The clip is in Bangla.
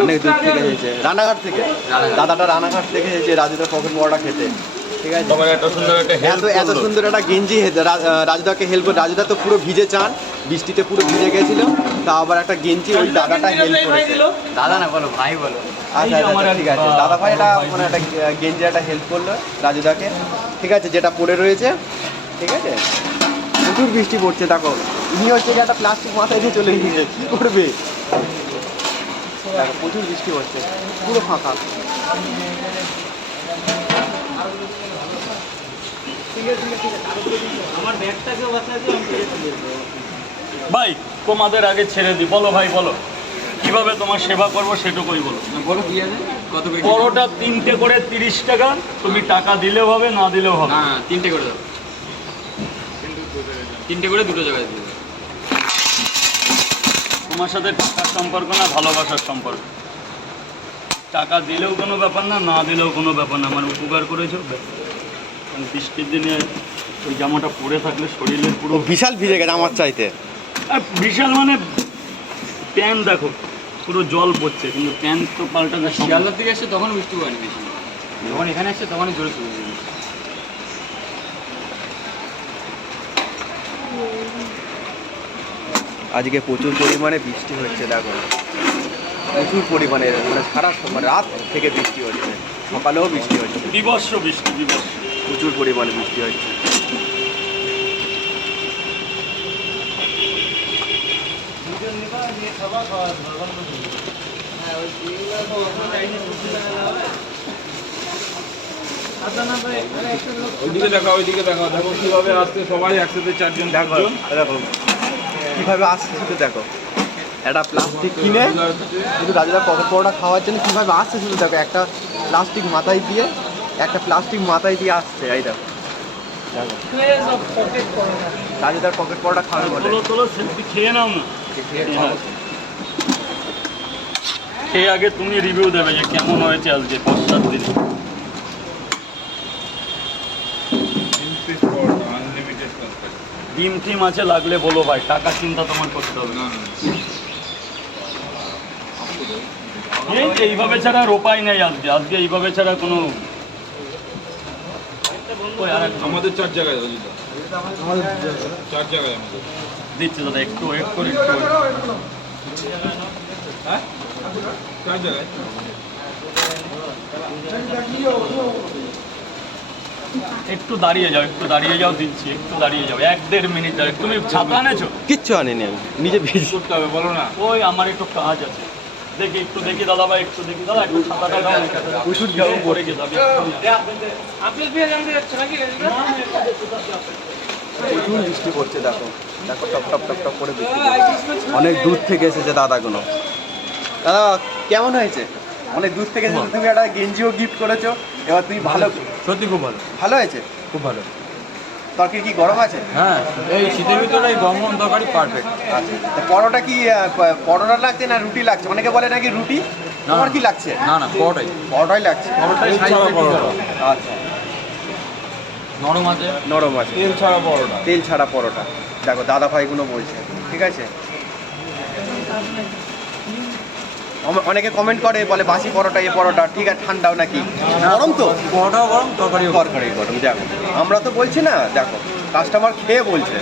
অনেক দূর থেকে এসেছে, রানাঘাট থেকে। দাদাটা রানাঘাট থেকে এসেছে রাজুদার পকেট পরোটা খেতে, ঠিক আছে। এত সুন্দর একটা গেঞ্জি রাজুদাকে হেল্প করে। রাজুদা তো পুরো ভিজে চান, বৃষ্টিতে পুরো ভিজে গেছিল, তা আবার একটা গেঞ্জি ওই দাদাটা হেল্প করেছে। দাদা না বলো, ভাই বলো। আচ্ছা আচ্ছা ঠিক আছে, দাদা ভাই এটা মানে একটা গেঞ্জি একটা হেল্প করলো রাজুদাকে, ঠিক আছে, যেটা পড়ে রয়েছে, ঠিক আছে। প্রচুর বৃষ্টি পড়ছে, দেখো ইনি হচ্ছে যে একটা প্লাস্টিক মাথায় দিয়ে চলে গিয়েছে, কী করবে। দেখো প্রচুর বৃষ্টি হচ্ছে, পুরো ফাঁকা। ভাই তোমাদের আগে ছেড়ে দিই, বলো ভাই বলো কিভাবে তোমার সেবা করবো সেটুকুই বলো। বলো কি আছে, কত করে? পরোটা 3টে করে 30 টাকা, তুমি টাকা দিলেও হবে না দিলেও হবে। না 3টে করে দাও, 3টে করে 2টো জায়গায় দিও। তোমার সাথে টাকার সম্পর্ক না ভালোবাসার সম্পর্ক। টাকা দিলেও কোনো ব্যাপার না, না দিলেও কোনো ব্যাপার না, আমার উপকার করেছো। বৃষ্টির দিনে ওই জামাটা পরে থাকলে শরীরের পুরো বিশাল ভিজে গেছে আমার চাইতে। বিশাল মানে প্যান্ট দেখো পুরো জল পড়ছে, কিন্তু প্যান্ট তো পাল্টাতে শিয়ালদার দিকে এসছে তখন বৃষ্টি হয়নি বেশি, যখন এখানে এসছে তখনই জোরে শুরু হয়েছে। আজকে প্রচুর পরিমাণে বৃষ্টি হচ্ছে, দেখো প্রচুর পরিমাণে, মানে সারা রাত থেকে বৃষ্টি হচ্ছে, সকালেও বৃষ্টি হচ্ছে, বিভৎস বৃষ্টি, বিভৎস প্রচুর পরিমাণে বৃষ্টি হচ্ছে। ওইদিকে দেখাও, ওইদিকে দেখাও, দেখো কিভাবে আসছে সবাই একসাথে, 4জন 5জন। দেখো কীভাবে আসছে, শুধু দেখো একটা প্লাস্টিক কিনে শুধু রাজুদা পকেট পরোটা খাওয়ার জন্য কীভাবে আসছে, শুধু দেখো একটা প্লাস্টিক মাথায় দিয়ে আসছে, এই দেখো রাজুদার পকেট পরোটা খাওয়ার বলে। তোলো তোলো সেলফি খেয়ে নাও না, খেয়ে আগে তুমি রিভিউ দেবে যে কেমন হয়েছে আজকে বর্ষার দিনে। ডিম টিম আছে লাগলে বলো ভাই, টাকা চিন্তা তোমার করতে হবে না। এইভাবে ছাড়া আর উপায় নেই, আজকে এইভাবে ছাড়া কোনো। আমাদের 4 জায়গায় দিচ্ছে দাদা, একটু ওয়েট করে, একটু হ্যাঁ 4 জায়গায়। একটু দাঁড়িয়ে যাও, একটু দাঁড়িয়ে যাও, দিচ্ছি, একটু দাঁড়িয়ে যাও, 1-1.5 মিনিট দাঁড়িয়ে। তুমি ছাতা এনেছো? কিচ্ছু আনিনি আমি, নিজে ভিজ করতে হবে, বলো না। ওই আমার একটু কাজ আছে, দেখি একটু দেখি দাদা ভাই, একটু দেখি দাদা, একটু ছাতাটা দাও। ওষুধ খাবো পরে গিয়ে যাবে। প্রচুর বৃষ্টি পড়ছে, দেখো দেখো টপ টপ টপ টপ করে বৃষ্টি পড়ছে। অনেক দূর থেকে এসেছে দাদাগুলো। দাদা কেমন হয়েছে? অনেক দূর থেকে এসেছে, তুমি একটা গেঞ্জিও গিফট করেছো, এবার তুমি ভালো, সত্যি খুব ভালো, ভালো হয়েছে, খুব ভালো। তরকারি কি গরম আছে? হ্যাঁ, এই শীতের ভিতরে এই গরম গরম তরকারি পারফেক্ট। আচ্ছা, পরোটা কি পরোটা লাগছে না রুটি লাগছে? অনেকে বলে নাকি রুটি, তোমার কি লাগছে? না না, পরোটাই পরোটাই লাগছে। পরোটাই আচ্ছা, নরম আছে, নরম আছে, তেল ছাড়া পরোটা। তেল ছাড়া পরোটা। দেখো দাদা ভাইগুলো বলছে, ঠিক আছে। অনেকে কমেন্ট করে বলে বাসি পরোটা, এ পরোটা ঠিক আছে, ঠান্ডাও নাকি? গরম তো, পরোটাও গরম, তরকারিও তরকারি গরম। দেখো আমরা তো বলছি না, দেখো কাস্টমার খেয়ে বলছে।